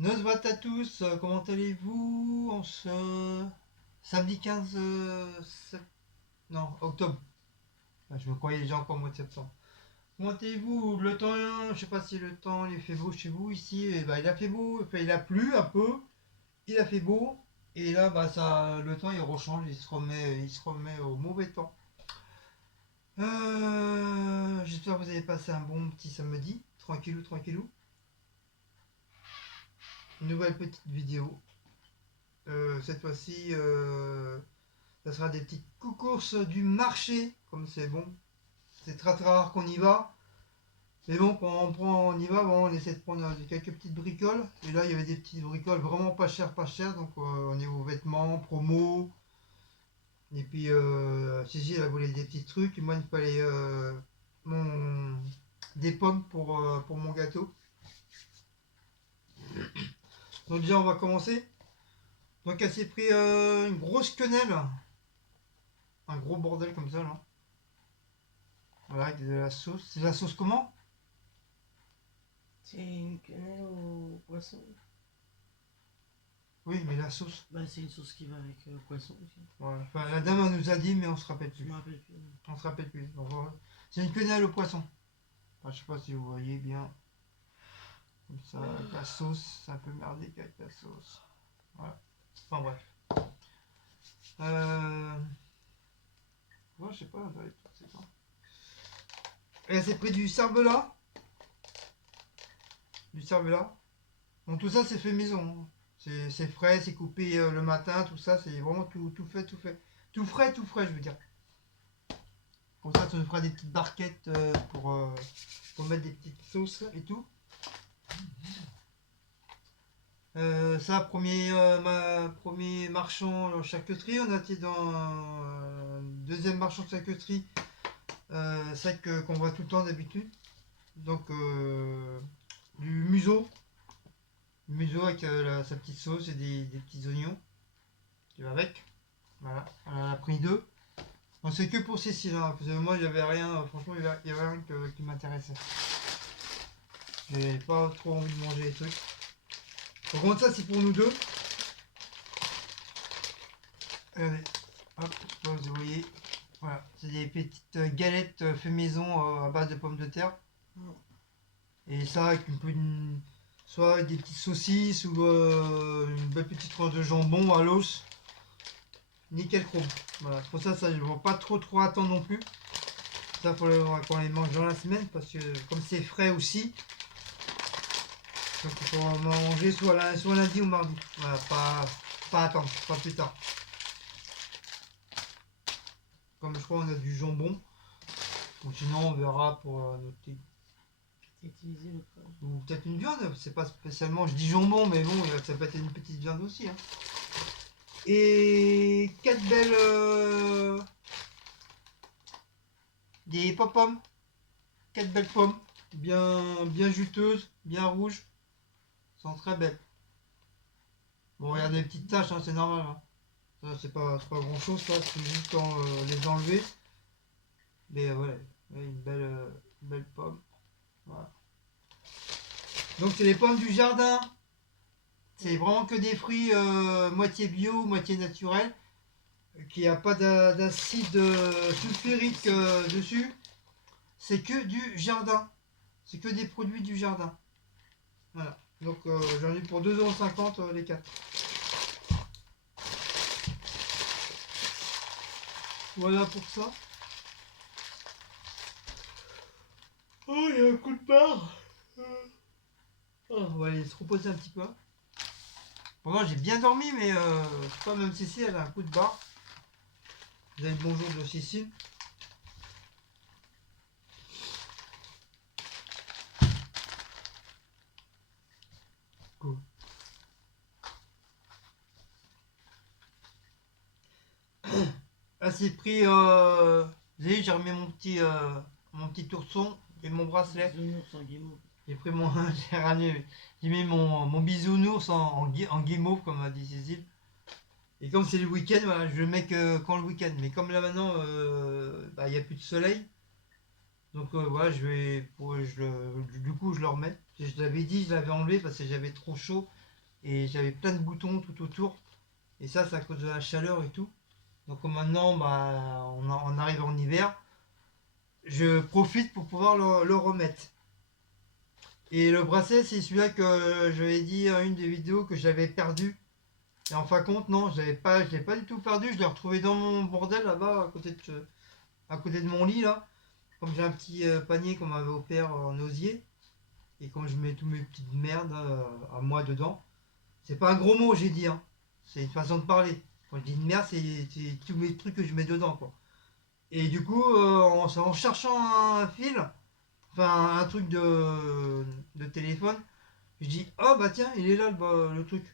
Nosvat à tous, comment allez-vous en ce samedi 15 non, octobre. Ah, je me croyais déjà encore au mois de septembre. Comment allez-vous? Le temps, je sais pas si le temps il fait beau chez vous ici. Et bah, il a fait beau, enfin, il a plu un peu, il a fait beau. Et là, bah, ça, le temps il rechange, il se remet au mauvais temps. J'espère que vous avez passé un bon petit samedi, tranquillou, tranquillou. Une nouvelle petite vidéo. Cette fois-ci, ça sera des petites courses du marché, comme c'est bon. C'est très très rare qu'on y va. Mais bon, quand on y va, bon, on essaie de prendre quelques petites bricoles. Et là, il y avait des petites bricoles vraiment pas chères, pas chères. Donc, on est aux vêtements, promo. Et puis, Gigi, elle voulait des petits trucs. Et moi, il me fallait mon... des pommes pour mon gâteau. Donc, déjà, on va commencer. Donc, elle s'est pris une grosse quenelle. Un gros bordel comme ça, là. Voilà, avec de la sauce. C'est de la sauce comment? C'est une quenelle au poisson. Oui, mais la sauce. Bah, c'est une sauce qui va avec le poisson aussi. Ouais. Enfin, la dame elle nous a dit, mais on se rappelle Je plus. me rappelle plus. On se rappelle plus. Donc, voilà. C'est une quenelle au poisson. Enfin, je sais pas si vous voyez bien. Comme ça, avec la sauce. C'est un peu merdique avec la sauce. Voilà. Enfin bref. Ouais, je sais pas, c'est quoi. Et elle s'est pris du cervelas. Du cervelas. Donc tout ça, c'est fait maison, hein. C'est frais, c'est coupé le matin, tout ça, c'est vraiment tout fait, tout fait. Tout frais, je veux dire. Comme ça nous fera des petites barquettes pour mettre des petites sauces et tout. Ça, premier marchand en charcuterie. On a été dans deuxième marchand de charcuterie, celle qu'on voit tout le temps d'habitude. Donc, du museau. Museau avec sa petite sauce et des petits oignons qui va avec. Voilà, elle en a pris deux. Bon, c'est que pour Cécile, hein, parce que moi, il n'y avait rien, franchement, il y avait rien qui m'intéressait. J'ai pas trop envie de manger les trucs. Par contre, ça, c'est pour nous deux. Regardez, hop, je sais pas si vous voyez. Voilà, c'est des petites galettes fait maison à base de pommes de terre. Et ça, avec soit des petites saucisses ou une belle petite tranche de jambon à l'os. Nickel chrome. Voilà, pour ça, je ne vais pas trop attendre non plus. Ça, faut qu'on les mange dans la semaine parce que comme c'est frais aussi, donc il faut en manger soit lundi ou mardi. Voilà, pas attendre, pas plus tard. Comme je crois on a du jambon. Ou sinon on verra pour notre Utiliser le poivre. ou peut-être une viande, c'est pas spécialement, je dis jambon, mais bon, ça peut être une petite viande aussi, hein. Et quatre belles des pop-pommes, quatre belles pommes, bien juteuses, bien rouges, sont très belles. Bon, il y a des petites taches, hein, c'est normal, hein. Ça, c'est pas grand chose, ça, c'est juste les enlever. Mais voilà, une belle pomme. Voilà. Donc, c'est les pommes du jardin. C'est vraiment que des fruits moitié bio, moitié naturel, qui a pas d'acide sulfurique dessus. C'est que du jardin. C'est que des produits du jardin. Voilà. Donc j'en ai pour 2,50 € les 4. Voilà pour ça. Oh, il y a un coup de barre. Oh, on va aller se reposer un petit peu. Pendant j'ai bien dormi, mais je sais pas, même Cécile, elle a un coup de barre. Vous avez le bonjour de Cécile. Cool. Elle s'est pris. Vous avez vu, j'ai remis mon petit ourson et mon bracelet. Bisounours en guimauve. J'ai pris mon. J'ai ramené. J'ai mis mon bisounours en guimauve, comme a dit Cécile. Et comme c'est le week-end, voilà, je le mets que quand le week-end. Mais comme là maintenant, bah, il n'y a plus de soleil. Donc voilà, du coup, je le remets. Je l'avais dit, je l'avais enlevé parce que j'avais trop chaud. et j'avais plein de boutons tout autour. Et ça, c'est à cause de la chaleur et tout. Donc maintenant, bah, on arrive en hiver. Je profite pour pouvoir le remettre. Et le bracelet, c'est celui-là que j'avais dit à une des vidéos que j'avais perdu. Et en fin de compte, non, je l'ai pas du tout perdu. Je l'ai retrouvé dans mon bordel là-bas, à côté de mon lit là. Comme j'ai un petit panier qu'on m'avait offert en osier. Et quand je mets tous mes petites merdes à moi dedans. C'est pas un gros mot, j'ai dit, hein. C'est une façon de parler. Quand je dis de merde, c'est tous mes trucs que je mets dedans, quoi. Et du coup, en cherchant un fil, enfin un truc de téléphone, je dis, oh bah tiens, il est là le truc.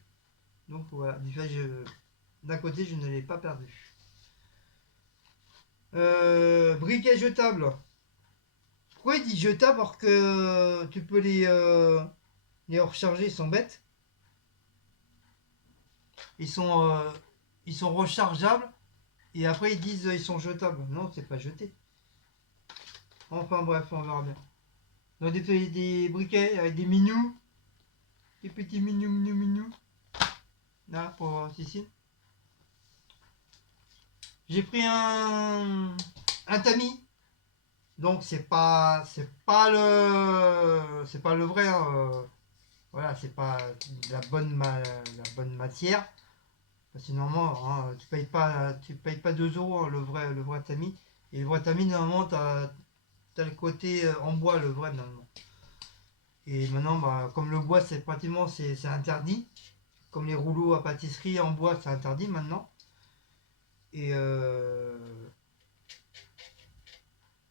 Donc voilà, du fait, d'un côté, je ne l'ai pas perdu. Briquet jetable. Pourquoi il dit jetable alors que tu peux les recharger, ils sont bêtes. Ils sont, euh, ils sont rechargeables et après ils disent ils sont jetables. Non, c'est pas jeté. Enfin bref, on verra bien. Donc des briquets avec des minous, des petits minous. Là, pour Sicile. J'ai pris un tamis. Donc c'est pas le vrai. Hein, voilà, c'est pas la bonne matière. Parce que normalement, hein, tu payes pas 2 euros hein, le vrai tamis. Et le vrai tamis, normalement, t'as le côté en bois, le vrai, normalement. Et maintenant, bah, comme le bois, c'est interdit. Comme les rouleaux à pâtisserie en bois, c'est interdit maintenant. Et, euh,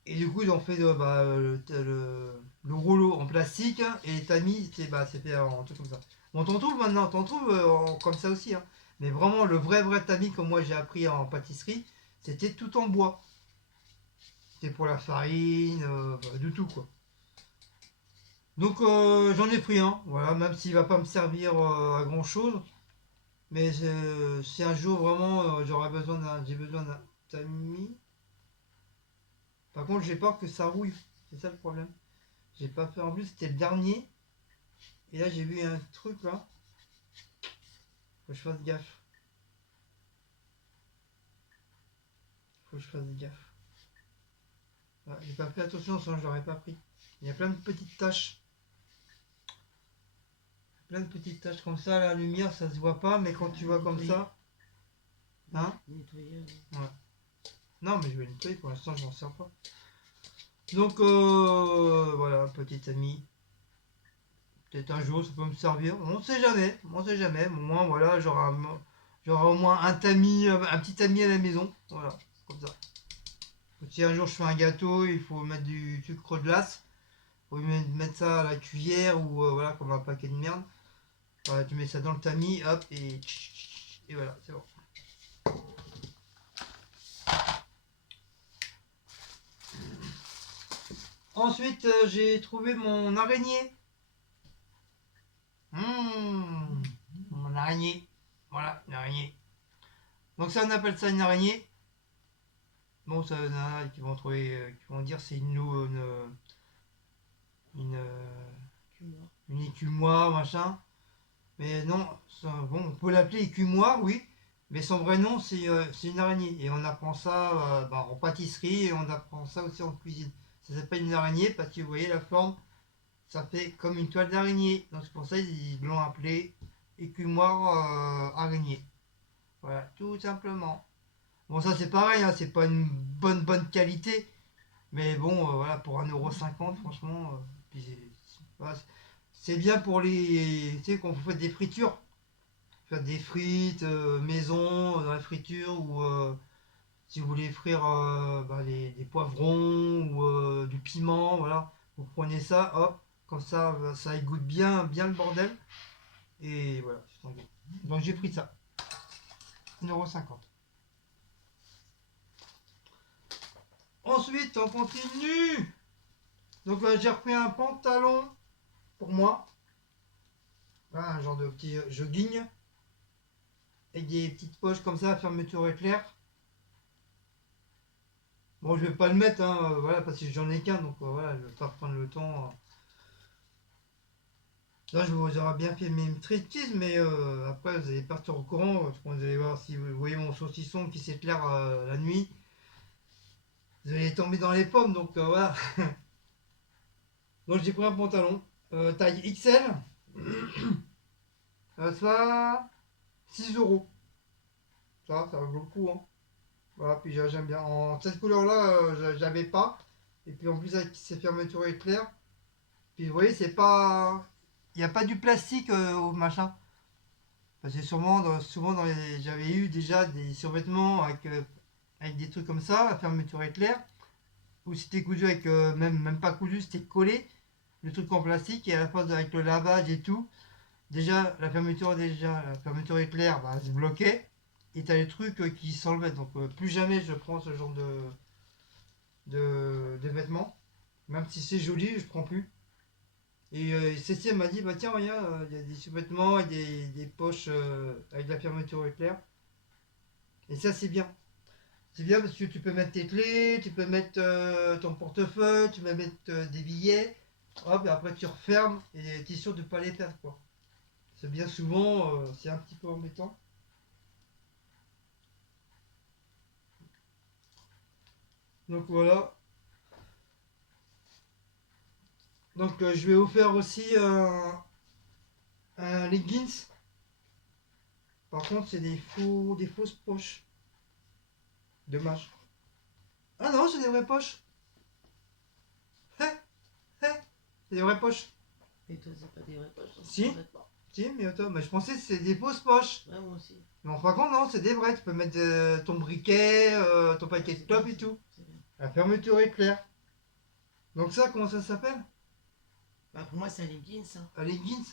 et du coup, ils ont fait bah, le rouleau en plastique hein, et les tamis, c'est fait en truc comme ça. Bon, t'en trouves maintenant, comme ça aussi. Hein. Mais vraiment, le vrai tamis, comme moi j'ai appris en pâtisserie, c'était tout en bois. C'était pour la farine, bah, du tout quoi. Donc j'en ai pris un, voilà, même s'il va pas me servir à grand chose. Mais si un jour vraiment j'ai besoin d'un tamis. Par contre, j'ai peur que ça rouille. C'est ça le problème. J'ai pas fait en plus, c'était le dernier. Et là, j'ai vu un truc là. Faut que je fasse gaffe. Faut que je fasse gaffe. Ah, j'ai pas fait attention, sinon je l'aurais pas pris. Il y a plein de petites taches. Plein de petites taches comme ça, la lumière, ça se voit pas, mais quand tu vois comme ça. Hein? Nettoyer. Ouais. Non, mais je vais le nettoyer, pour l'instant, je m'en sers pas. Donc, voilà, petit ami. Peut-être un jour, ça peut me servir. On sait jamais, on sait jamais. Au moins, voilà, j'aurai au moins un petit ami à la maison. Voilà, comme ça. Si un jour je fais un gâteau, il faut mettre du sucre glace. Il faut mettre ça à la cuillère ou voilà, comme un paquet de merde. Voilà, tu mets ça dans le tamis, hop, et voilà, c'est bon. Ensuite, j'ai trouvé mon araignée. Mon araignée. Voilà, une araignée. Donc ça, on appelle ça une araignée. Bon, ça, il y en a qui vont trouver, qui vont dire c'est une, Cumoire. une écumoire, machin. Mais non, bon, on peut l'appeler écumoire, oui. Mais son vrai nom, c'est une araignée. Et on apprend ça bah, en pâtisserie et on apprend ça aussi en cuisine. Ça s'appelle une araignée parce que vous voyez la forme, ça fait comme une toile d'araignée. Donc c'est pour ça qu'ils l'ont appelé écumoire araignée. Voilà, tout simplement. Bon, ça c'est pareil, hein, c'est pas une bonne qualité. Mais bon, voilà, pour 1,50€, franchement, puis voilà, c'est bien pour les. Tu sais, quand vous faites des fritures, faire des frites maison dans la friture ou si vous voulez frire bah, des poivrons ou du piment, voilà, vous prenez ça, hop, comme ça égoutte bien le bordel. Et voilà, c'est tranquille. Donc j'ai pris ça, 1,50€. Ensuite, on continue. Donc j'ai repris un pantalon pour moi. Voilà, un genre de petit jogging. Avec des petites poches comme ça, fermeture éclair. Bon, je vais pas le mettre, hein, voilà, parce que j'en ai qu'un, donc voilà, je vais pas prendre le temps. Là, je vous aurais bien fait mes striptease, mais après, vous allez partir au courant. Parce que vous allez voir si vous voyez mon saucisson qui s'éclaire la nuit. Vous allez tomber dans les pommes, donc voilà. Donc, j'ai pris un pantalon, taille XL. Ça, 6 euros. Ça vaut le coup, hein. Voilà, puis j'aime bien. En cette couleur-là, j'avais pas. Et puis en plus, avec ces fermetures éclairs. Puis vous voyez, c'est pas. Il n'y a pas du plastique au machin. Parce que souvent dans les. J'avais eu déjà des survêtements avec des trucs comme ça, la fermeture éclair. Où c'était cousu avec. Même pas cousu, c'était collé. Le truc en plastique. Et à la fois avec le lavage et tout. La fermeture éclair, bah, elle se bloquait. Et t'as les trucs qui s'enlevaient. Donc plus jamais je prends ce genre de vêtements. Même si c'est joli, je prends plus. Et Cécile m'a dit, bah tiens, regarde, il y a des sous-vêtements et des poches avec la fermeture éclair. Et ça, c'est bien. C'est bien parce que tu peux mettre tes clés, tu peux mettre ton portefeuille, tu peux mettre des billets. Hop, et après tu refermes et tu es sûr de ne pas les perdre, quoi. C'est bien souvent, c'est un petit peu embêtant. Donc voilà. Donc je vais vous faire aussi un leggings. Par contre, c'est des fausses poches. Dommage. Ah non, c'est des vraies poches. Hé, hé, c'est des vraies poches. Et toi, c'est pas des vraies poches, Si. c'est des vêtements. Si, mais attends, mais je pensais que c'était des fausses poches. Ouais, moi aussi. Mais en fin de compte, non, c'est des vraies. Tu peux mettre ton briquet, ton paquet de C'est clopes bien, et tout. c'est bien. La fermeture est claire. Donc ça, comment ça s'appelle? Bah, pour moi, c'est un leggings. Hein. Un leggings.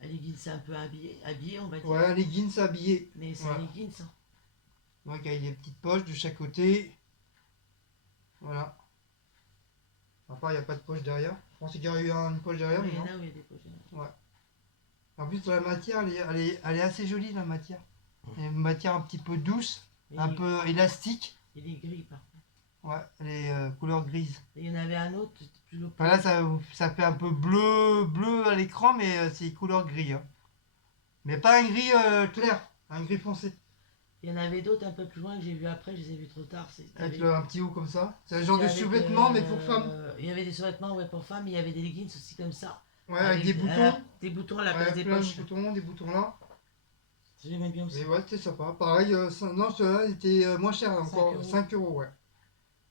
Un leggings, c'est un peu habillé, on va dire. Ouais, un leggings habillé. Mais c'est Ouais. un leggings. Hein. Donc avec des petites poches de chaque côté. Voilà. Enfin, il n'y a pas de poche derrière. Je pensais qu'il y aurait eu une poche derrière, Ouais, mais il y en non. a où il y a des poches. Ouais. En plus, la matière, elle est assez jolie, la matière. Elle est une matière un petit peu douce, un peu élastique. Il est gris, par contre. Ouais, elle est couleur grise. Et il y en avait un autre, plus le Enfin, là, ça fait un peu bleu à l'écran, mais c'est couleur gris. Hein. Mais pas un gris clair, un gris foncé. Il y en avait d'autres un peu plus loin que j'ai vu après, je les ai vus trop tard. Avec un petit haut comme ça. C'est un genre de sous-vêtement, mais pour femmes. Il y avait des sous-vêtements ouais, pour femmes, il y avait des leggings aussi comme ça. Ouais, avec des boutons. Des boutons à la place Ouais, des plein poches. de boutons, des boutons là. J'aimais bien aussi. Mais ouais, c'était sympa. Pareil, non, celui-là, il était moins cher encore. 5 euros, ouais.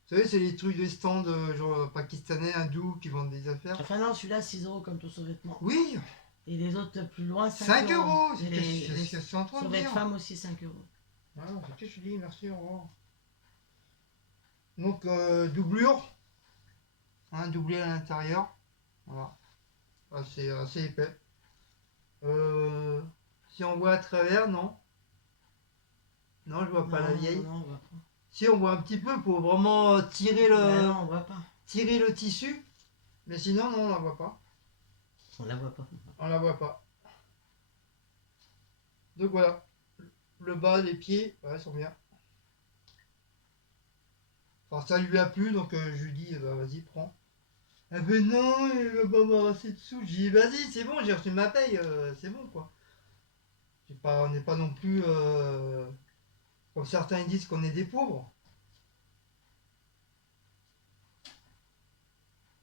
Vous savez, c'est les trucs des stands genre pakistanais, hindous qui vendent des affaires. Enfin non, celui-là 6 euros comme tout sous-vêtement. Oui, Et les autres plus loin 5 euros. Et C'est ce que je suis en train de sous-vêtements dire. femmes aussi 5 euros. Ah, c'est ce que je dis, merci, au revoir. Donc, doublure. Hein, doublé à l'intérieur. Voilà. C'est assez épais. Si on voit à travers, non. Non, je vois pas la vieille. Non, on voit pas. Si on voit un petit peu pour vraiment Non, on voit pas. tirer le tissu. Mais sinon, non, on la voit pas. On la voit pas. On la voit pas. Donc voilà. Le bas, les pieds, ouais, sont bien. Enfin, ça lui a plu, donc je lui dis, bah, vas-y, prends. Ah ben non, il va pas m'arracher dessous. J'ai dit, vas-y, c'est bon, j'ai reçu ma paye, c'est bon, quoi. On n'est pas non plus, comme certains disent qu'on est des pauvres.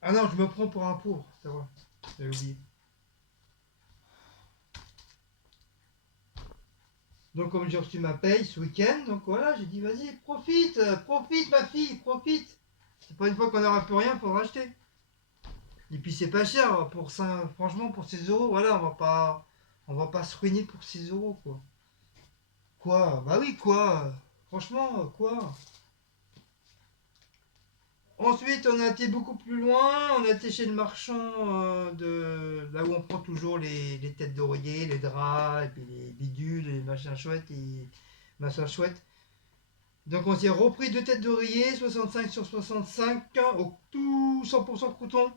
Ah non, je me prends pour un pauvre, c'est vrai. J'avais oublié. Donc comme j'ai reçu ma paye ce week-end, donc voilà, j'ai dit, vas-y, profite ma fille, profite. C'est pas une fois qu'on aura plus rien pour racheter. Et puis c'est pas cher pour ça, franchement pour 6 euros, voilà, on va pas se ruiner pour 6 euros quoi. Quoi? Bah oui quoi? Franchement quoi? Ensuite on a été beaucoup plus loin, on a été chez le marchand de là où on prend toujours les têtes d'oreiller, les draps, et puis les bidules, les machins chouettes et machins chouettes. Donc on s'est repris 2 têtes d'oreiller, 65 sur 65, au tout 100% coton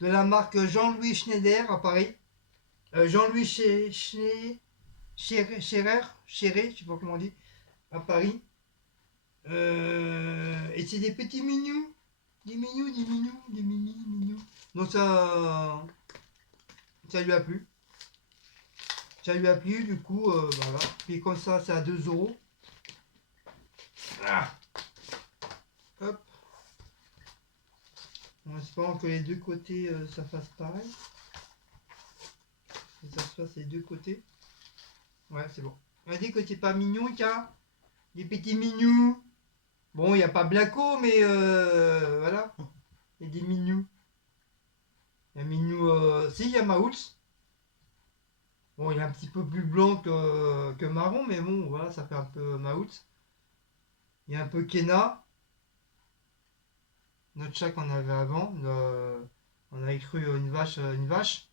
de la marque Jean-Louis Schneider à Paris. Jean-Louis Scherer, je sais pas comment on dit, à Paris. Et c'est des petits mignous. Des mignous. Donc ça lui a plu. Ça lui a plu, du coup, voilà. Puis comme ça, c'est à 2 euros. Ah. Hop. En espérant que les deux côtés, ça fasse pareil. Que ça se fasse les deux côtés. Ouais, c'est bon. On a dit que t'es pas mignon, tiens. Des petits mignous. Bon, il n'y a pas Blaco, mais voilà. Il y a des mignous. Il y a Minou. Si, il y a Maouts. Bon, il est un petit peu plus blanc que marron, mais bon, voilà, ça fait un peu Maouts. Il y a un peu Kena. Notre chat qu'on avait avant. On avait cru une vache, une vache.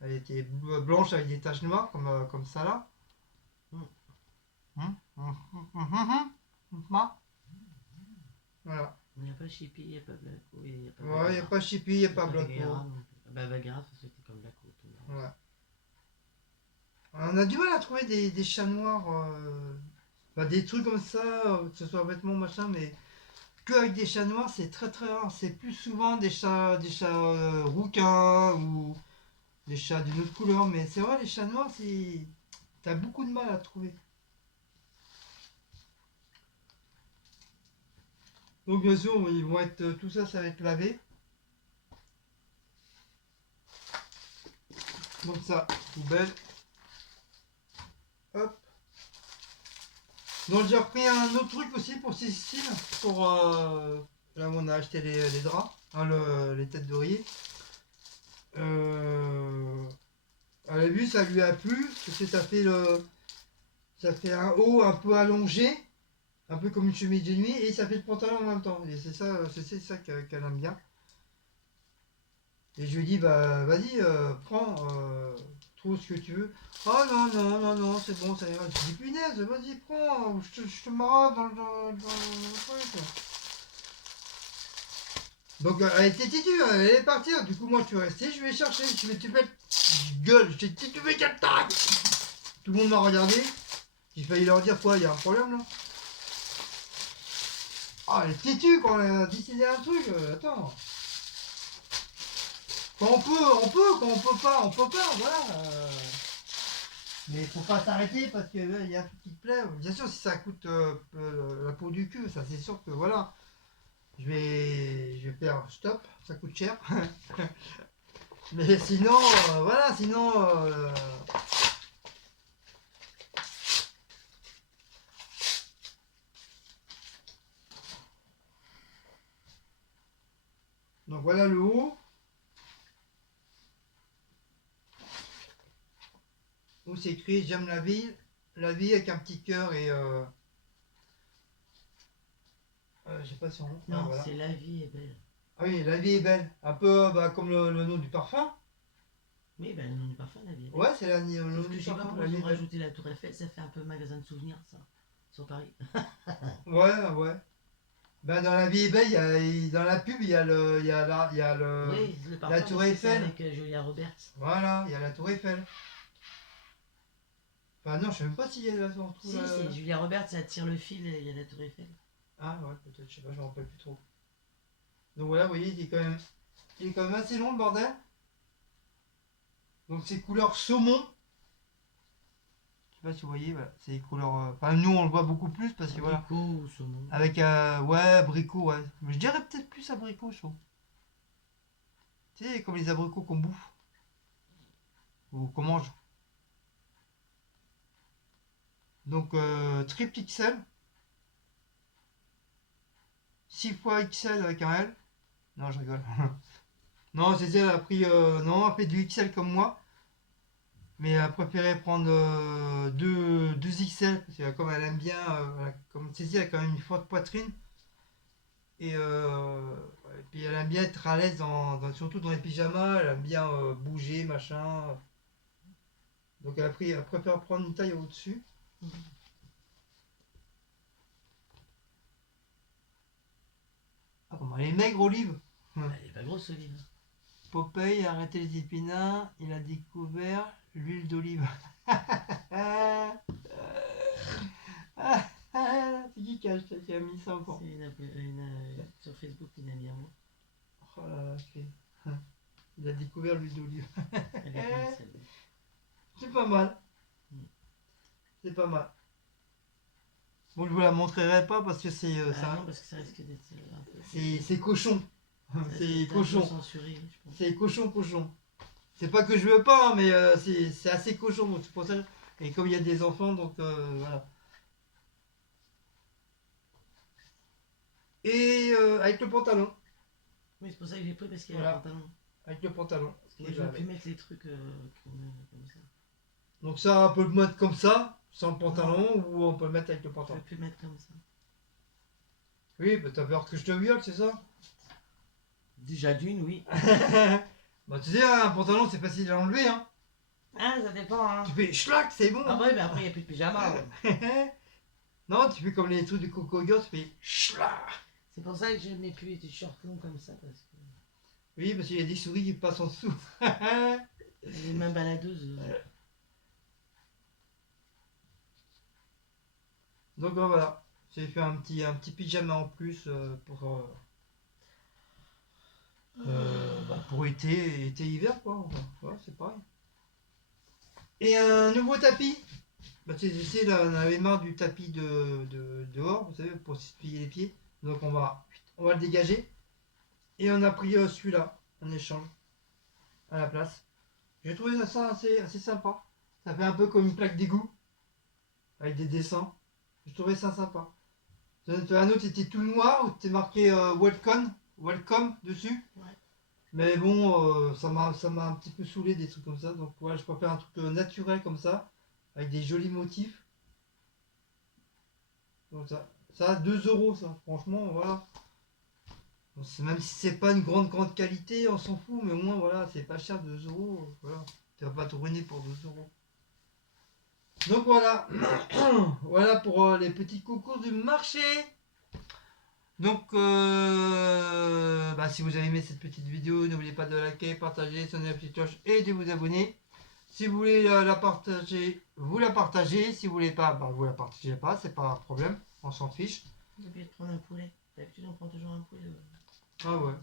Elle était blanche avec des taches noires, comme ça là. Voilà. Il n'y a pas Chippy, il n'y a pas Blaco, il n'y a pas Ouais, il n'y a Bagheera. pas Chippy, il n'y a Il pas Bagheera Blaco. non plus. Bah, Bagheera, c'était comme Blaco. Tout le monde. Ouais. On a du mal à trouver des chats noirs. Enfin, des trucs comme ça, que ce soit vêtements, machin, mais que avec des chats noirs, c'est très très rare. C'est plus souvent des chats rouquins ou des chats d'une autre couleur. Mais c'est vrai, les chats noirs, t'as beaucoup de mal à trouver. Donc bien sûr, ils vont être tout ça, ça va être lavé. Donc ça, poubelle. Hop. Donc j'ai repris un autre truc aussi pour Cécile. Pour là où on a acheté les draps, hein, les têtes d'oreiller. Elle a vu, ça lui a plu, parce que ça fait un haut un peu allongé, un peu comme une chemise de nuit, et ça fait le pantalon en même temps. Et c'est ça qu'elle aime bien. Et je lui dis, bah vas-y, prends, trouve ce que tu veux. Oh non, non, non, non, c'est bon, ça ira. Je dis, punaise, vas-y, prends, je te marre dans le truc. Donc elle était têtue, elle allait partir. Du coup, moi, je suis resté, je vais chercher. Je vais, tu fais gueule, je t'ai dit, tu fais quelle taille. Tout le monde m'a regardé. J'ai failli leur dire quoi, il y a un problème là. Ah, elle est têtue quand elle a décidé un truc, attends. Quand on peut, quand on peut pas, voilà. Mais faut pas s'arrêter parce que il y a un truc qui te plaît. Bien sûr, si ça coûte la peau du cul, ça c'est sûr que voilà. Je vais faire stop, ça coûte cher. Mais sinon, voilà, sinon. Donc voilà le haut. Où c'est écrit j'aime la vie avec un petit cœur et je sais pas son nom. Ah, Non, voilà. c'est La vie est belle. Ah oui, la vie est belle. Un peu bah, comme le nom du parfum. Oui, ben le nom du parfum, La vie est belle. Ouais, c'est le nom Sauf que du je sais pas parfum. pourquoi La ils vie ont est belle. rajouté la Tour Eiffel, ça fait un peu magasin de souvenirs, ça, sur Paris. Ouais, ouais. Ben, dans la vie est belle, dans la pub, il y a Oui, le la parfum, Tour parce que c'est Eiffel. avec Julia Roberts. Voilà, il y a la Tour Eiffel. Enfin, non, je sais même pas s'il y a la Tour Si, c'est Julia Roberts, ça tire le fil et il y a la Tour Eiffel. Ah, ouais, peut-être, je sais pas, je me rappelle plus trop. Donc voilà, vous voyez, il est quand même assez long le bordel. Donc c'est couleur saumon. Je sais pas si vous voyez, voilà, c'est les couleurs. Enfin, nous on le voit beaucoup plus parce que voilà. Abricot ou saumon. Avec, ouais, abricot, ouais. Mais je dirais peut-être plus abricot, je trouve. Tu sais, comme les abricots qu'on bouffe. Ou qu'on mange. Donc, triple XL. 6 fois XL avec un L. Non, je rigole. Non, c'est elle a pris. Non, elle a fait du XL comme moi. Mais elle a préféré prendre 2 XL. Parce que comme elle aime bien. Comme Cécile, elle a quand même une forte poitrine. Et, et puis elle aime bien être à l'aise, surtout dans les pyjamas. Elle aime bien bouger, machin. Donc elle préfère prendre une taille au-dessus. Ah, comment elle est maigre, Olive. Elle est pas grosse, Olive. Popeye a arrêté les épinards, il a découvert l'huile d'olive. C'est qui a mis ça encore? C'est sur Facebook une amie à moi. Oh là là, il a découvert l'huile d'olive. Elle est bonne, celle-là. C'est pas mal. C'est pas mal. Bon, je vous la montrerai pas parce que c'est Non, parce que ça risque d'être un peu. c'est cochon. Ça risque C'est d'être un peu cochon. censuré, je pense. C'est cochon. C'est pas que je veux pas, hein, mais c'est assez cochon, donc c'est pour ça. Et comme il y a des enfants, donc voilà. Et avec le pantalon. Oui, c'est pour ça que j'ai pris parce qu'il y a Voilà. un pantalon. Avec le pantalon. Parce que moi, je veux plus mettre les trucs comme ça. Donc ça, on peut le mettre comme ça, sans le pantalon, ou on peut le mettre avec le Je pantalon. veux plus mettre comme ça. Oui, bah t'as peur que je te viole, c'est ça? Déjà d'une, oui. Bah tu sais, un pantalon, c'est facile à enlever, hein. Ah, ça dépend, hein. Tu fais schlac, c'est bon. Ah ouais, mais après, il n'y a plus de pyjama. Ouais. Non, tu fais comme les trucs du Coco Girl, tu fais schlac. C'est pour ça que je mets plus les t-shirts longs comme ça. Parce que Oui, parce qu'il y a des souris qui passent en dessous. les mains baladeuses. Donc voilà, j'ai fait un petit pyjama en plus pour été-hiver quoi. Enfin, voilà, c'est pareil. Et un nouveau tapis. Bah, tu sais, là, on avait marre du tapis de dehors, vous savez, pour se plier les pieds. Donc on va le dégager. Et on a pris celui-là en échange à la place. J'ai trouvé ça assez sympa. Ça fait un peu comme une plaque d'égout avec des dessins. J'ai trouvé ça sympa. Un autre était tout noir où c'était marqué welcome dessus. Ouais. Mais bon, ça m'a un petit peu saoulé des trucs comme ça. Donc voilà, je préfère un truc naturel comme ça, avec des jolis motifs. Donc ça a 2 euros ça, franchement, voilà. Bon, même si c'est pas une grande qualité, on s'en fout, mais au moins voilà, c'est pas cher 2 euros. Voilà. Tu vas pas te ruiner pour 2 euros. Donc voilà, voilà pour les petits concours du marché. Donc, si vous avez aimé cette petite vidéo, n'oubliez pas de liker, partager, sonner la petite cloche et de vous abonner. Si vous voulez la partager, vous la partagez. Si vous voulez pas, vous la partagez pas, c'est pas un problème, on s'en fiche. J'ai oublié de prendre un poulet. D'habitude, on prend toujours un poulet. Ah ouais,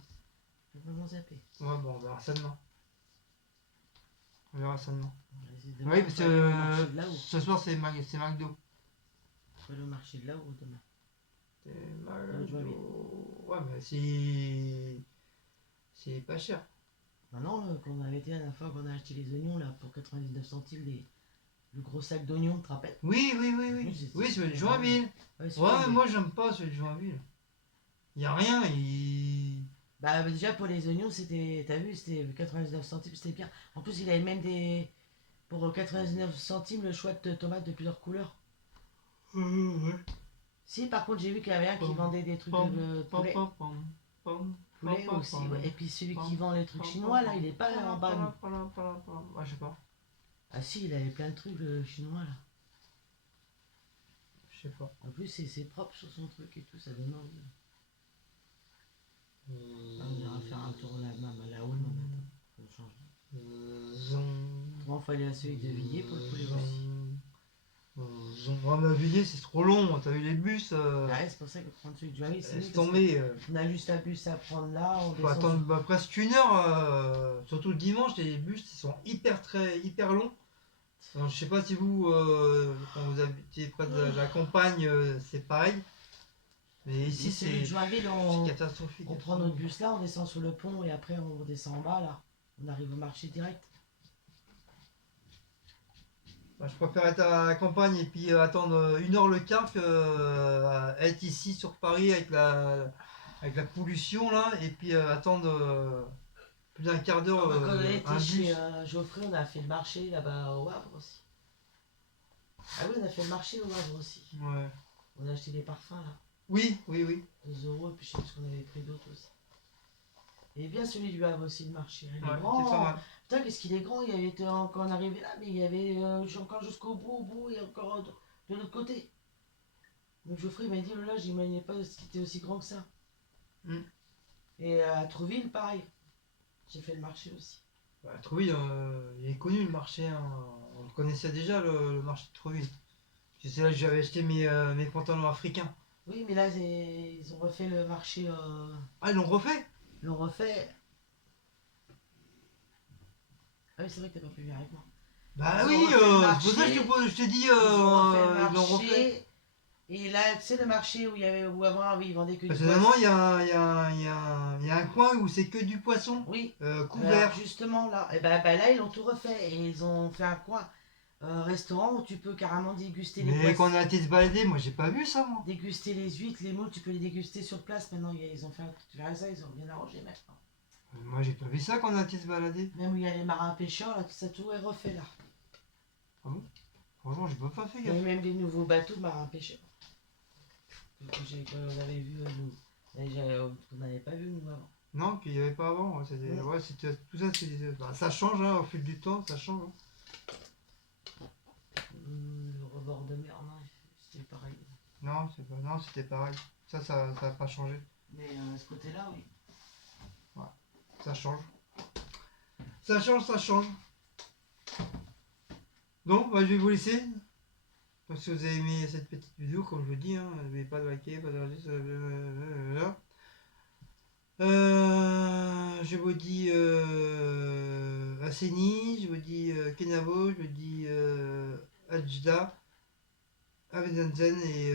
J'ai vraiment zappé. ouais bon, on verra ça demain. On verra ça demain. Demain, Oui, on parce peut aller au marché de que là-haut. ce soir c'est McDo. On peut aller au marché de là-haut demain. C'est Joinville. Ouais, mais c'est pas cher. Maintenant, quand on avait été la dernière fois qu'on a acheté les oignons là pour 99 centimes, le gros sac d'oignons, tu te rappelles? Oui. Oui, c'était Oui, celui de super Joinville. Ouais, Ouais, moi j'aime pas celui de Joinville. Y a rien, Bah déjà pour les oignons, c'était, t'as vu, c'était 99 centimes, c'était bien. En plus, il avait même pour 99 centimes, le choix de tomates de plusieurs couleurs. Ouais. Si, par contre, j'ai vu qu'il y avait un qui Pom, vendait des trucs pom, de pom, poulet. pom, pom, pom, Poulet pom, aussi, pom, ouais. Et puis celui qui pom, vend les trucs pom, chinois, là, pom, il est pas en bas. Ouais, je sais pas. Ah si, il avait plein de trucs chinois, là. Je sais pas. En plus, c'est propre sur son truc et tout, ça donne envie. On ira faire un tour là-haut demain matin. On change. Autrement, il faut aller à celui de Villiers pour le poulet aussi. Ma Villiers, c'est trop long. T'as vu les bus Ah ouais, c'est pour ça que prendre celui de Joinville, c'est mieux. laisse tomber. On a juste un bus à prendre là, on Faut descend. attendre presque 1 heure. Surtout le dimanche, les bus ils sont hyper longs. Alors, je sais pas si vous, quand vous habitez près de la campagne, c'est pareil. Mais ici, celui de Joinville, c'est catastrophique. on prend notre bus là, on descend sur le pont et après on redescend en bas là. On arrive au marché direct. Je préfère être à la campagne et puis attendre 1 heure le quart que être ici sur Paris avec la pollution là et puis attendre plus d'un quart d'heure Quand on un était bus. chez Geoffrey, on a fait le marché là-bas au Havre aussi. Ah oui, on a fait le marché au Havre aussi. Ouais. On a acheté des parfums là. Oui. 2 euros, et puis je sais pas ce qu'on avait pris d'autres aussi. Et bien celui du Havre aussi, le marché. Il est Ouais, grand. c'est pas mal. Putain, qu'est-ce qu'il est grand, il y avait quand on arrivait là, mais il y avait encore jusqu'au bout, et encore de l'autre côté. Donc Geoffrey m'a dit, oh là, j'imaginais pas ce qui était aussi grand que ça. Mm. Et à Trouville, pareil. J'ai fait le marché aussi. Trouville, il est connu le marché. Hein. On le connaissait déjà le marché de Trouville. C'est là que j'avais acheté mes pantalons africains. Oui, mais là, ils ont refait le marché. Ah, ils l'ont refait? Ils l'ont refait. Ah oui, c'est vrai que t'as pas pu venir avec moi. Bah Ils ont oui, refait le c'est pour ça que marché. je te dis, Ils ont refait le ils l'ont refait. marché. Et là, tu sais, le marché où il y avait, où avant, oui, ils vendaient que du Personnellement, poisson. il y a un coin où c'est que du poisson, Oui. Alors, couvert. justement, là, et ben là, ils ont tout refait. Et ils ont fait un coin restaurant où tu peux carrément déguster les Mais quand poissons. on a été se balader, moi j'ai pas vu ça, moi. Déguster les huîtres, les moules, tu peux les déguster sur place. Maintenant, ils ont fait tu verras ça, ils ont bien arrangé maintenant. Moi j'ai pas vu ça quand on a été se balader. Même où il y a les marins pêcheurs, là, tout ça, tout est refait là. Ah bon? Franchement, j'ai pas fait Il y gaffe. avait même des nouveaux bateaux de marins pêcheurs. Que on avait vu, nous. Qu'on n'avait pas vu, nous, avant. Non, qu'il y avait pas avant. Ouais, tout ça, bah, ça change hein, au fil du temps, ça change. Hein. Le rebord de mer, non, c'était pareil. Non, non, c'était pareil. Ça a pas changé. Mais ce côté-là, oui. Ça change. Ça change, ça change. Bon, bah, je vais vous laisser. Donc, si vous avez aimé cette petite vidéo, comme je vous dis, hein, n'oubliez pas de liker, pas de regarder. Je vous dis Asseni, je vous dis Kenavo, je vous dis Ajda, Avenanzen et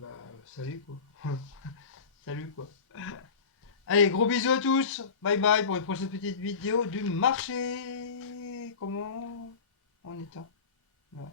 bah, salut quoi. Salut quoi. Allez, gros bisous à tous. Bye bye pour une prochaine petite vidéo du marché. Comment on éteint. Voilà.